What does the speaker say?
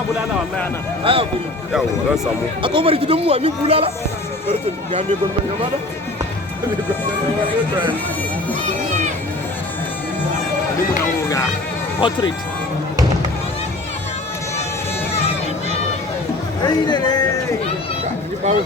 bulala wallahi ana ai hakuri yawo zan samu a kofar gidanmu a min bulala barka ga me gwamnati gaba da ni mu dawo ga portrait ai ne ne ji bawo